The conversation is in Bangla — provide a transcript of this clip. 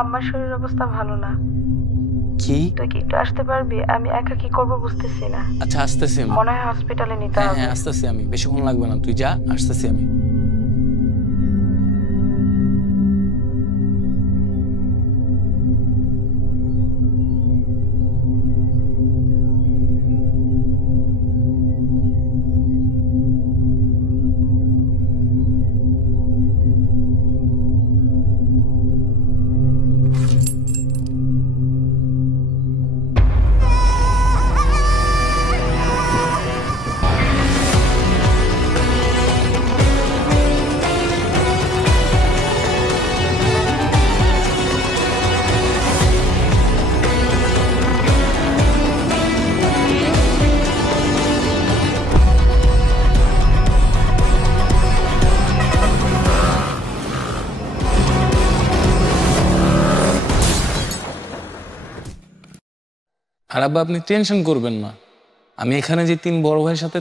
আমার শরীরের অবস্থা ভালো না। কি? তুই কি একটু আসতে পারবি? আমি একা কি করবো বুঝতেছি না। আচ্ছা আসতেছি আমি। মনে হয় হসপিটালে নিতে হ্যাঁ হবে। হ্যাঁ আসতেছি আমি, বেশিক্ষণ লাগবে না, তুই যা, আসতেছি আমি। আর আব্বা আপনি টেনশন করবেন না, আমি এখানে যে 3 বড় ভাইয়ের সাথে